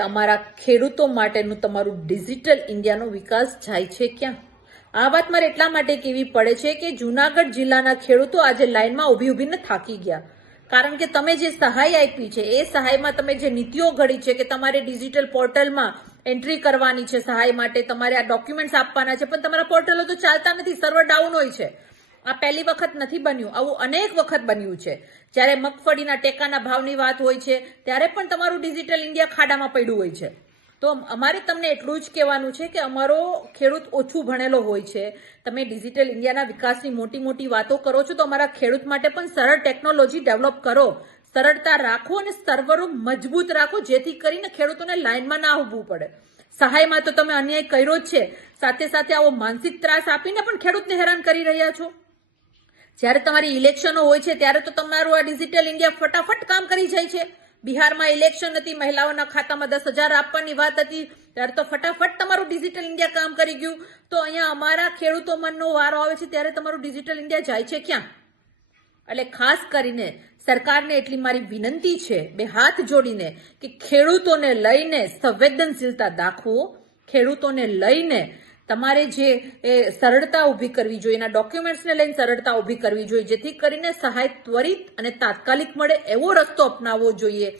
અમારા ખેડૂતો માટેનું તમારું ડિજિટલ ઇન્ડિયાનો વિકાસ જાય છે ક્યાં? આ વાત મારે એટલા માટે કહેવી પડે છે કે જૂનાગઢ જિલ્લાના ખેડૂતો આજે લાઈનમાં ઊભીને થાકી ગયા. કારણ કે તમે જે સહાય આપી છે એ સહાયમાં તમે જે નીતિઓ ઘડી છે કે તમારે ડિજિટલ પોર્ટલમાં એન્ટ્રી કરવાની છે સહાય માટે, તમારે આ ડોક્યુમેન્ટ્સ આપવાના છે, પણ તમારા પોર્ટલો તો ચાલતા નથી, સર્વર ડાઉન હોય છે. આ પહેલી વખત નથી બન્યું, આવું અનેક વખત બન્યું છે. જ્યારે મગફળીના ટેકાના ભાવની વાત હોય છે ત્યારે પણ તમારું ડિજિટલ ઇન્ડિયા ખાડામાં પડ્યું હોય છે. તો અમારે તમને એટલું જ કહેવાનું છે કે અમારો ખેડૂત ઓછું ભણેલો હોય છે. તમે ડિજિટલ ઇન્ડિયાના વિકાસની મોટી મોટી વાતો કરો છો, તો અમારા ખેડૂત માટે પણ સરળ ટેકનોલોજી ડેવલપ કરો, સરળતા રાખો અને સર્વરો મજબૂત રાખો, જેથી કરીને ખેડૂતોને લાઇનમાં ના ઊભવું પડે. સહાયમાં તો તમે અન્યાય કર્યો જ છે, સાથે સાથે આવો માનસિક ત્રાસ આપીને પણ ખેડૂતને હેરાન કરી રહ્યા છો. જ્યારે તમારી ઇલેક્શનો હોય છે ત્યારે તો તમારું આ ડિજિટલ ઇન્ડિયા ફટાફટ કામ કરી જાય છે. બિહારમાં ઇલેક્શન હતી, મહિલાઓના ખાતામાં 10,000 આપવાની વાત હતી, ત્યારે તો ફટાફટ તમારું ડિજિટલ ઇન્ડિયા કામ કરી ગયું. તો અહીંયા અમારા ખેડૂતો મનનો વારો આવે છે ત્યારે તમારું ડિજિટલ ઇન્ડિયા જાય છે ક્યાં? એટલે ખાસ કરીને સરકારને એટલી મારી વિનંતી છે, બે હાથ જોડીને, કે ખેડૂતોને લઈને સંવેદનશીલતા દાખવો. ખેડૂતોને લઈને તમારે જે સરળતા ઊભી કરવી જોઈએ, એના ડોક્યુમેન્ટ્સને લઈને સરળતા ઊભી કરવી જોઈએ, જેથી કરીને સહાય ત્વરિત અને તાત્કાલિક મળે એવો રસ્તો અપનાવવો જોઈએ.